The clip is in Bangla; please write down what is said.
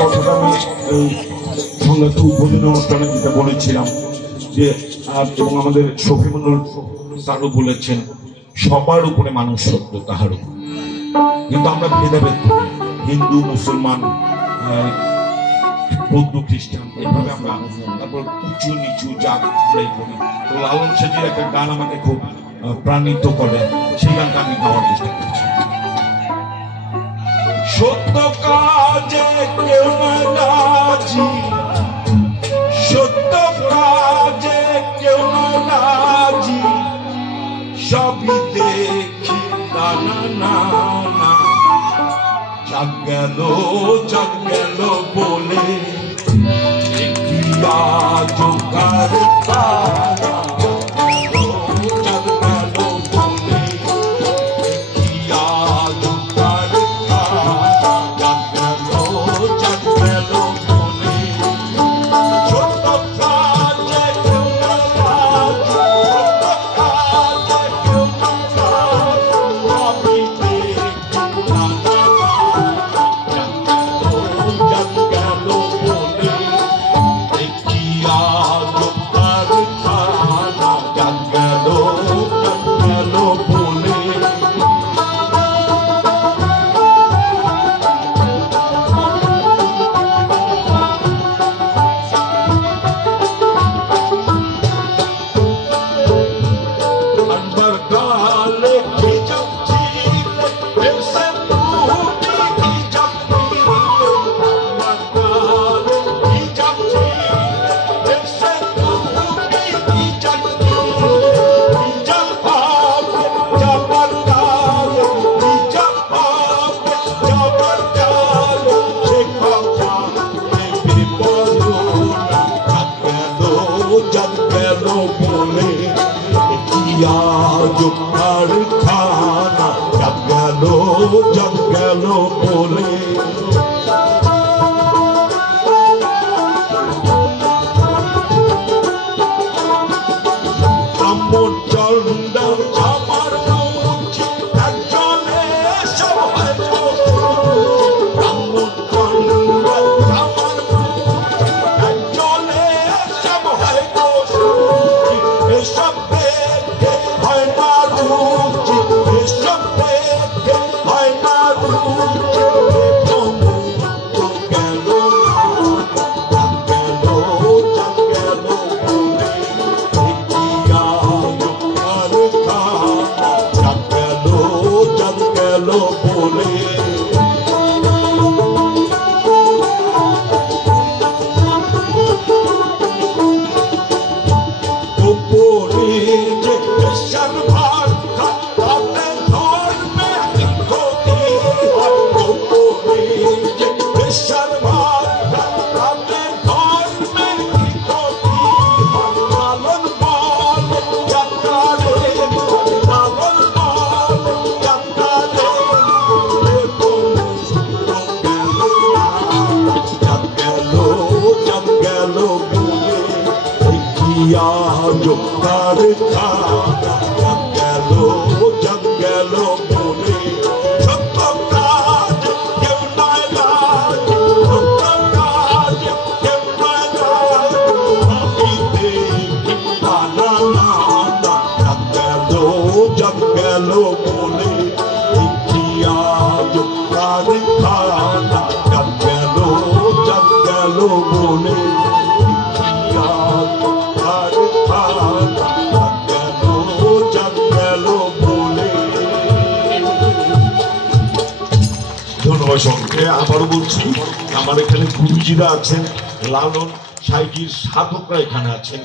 কথাটা আমি সংঘাত উদ্বোধনী অনুষ্ঠানে যেটা বলেছিলাম যে এবং আমাদের শফিমুল স্যারও বলেছেন সবার উপরে মানুষ সত্য তাহার উপর, কিন্তু আমরা ভেদাভেদ করি হিন্দু মুসলমান বৌদ্ধ খ্রিস্টান এইভাবে আমরা তারপর উঁচু নিচু জাত আমরাই করি। তো লালন সাজির একটা গান আমাকে খুব প্রাণিত করে, সেই গানটা আমি গাওয়ার চেষ্টা করছি। সত্য কাজে কেউ না রাজি, সত্য কাজে কেউ না রাজি, সবই দেখি না না না, জাগ গেল বলে দেখিয়া জোগার পারা, जग गलो बोले আবারও বলছি আমার এখানে গুরুজিরা আছেন, লালন সাহিত্যের সাধকরা এখানে আছেন।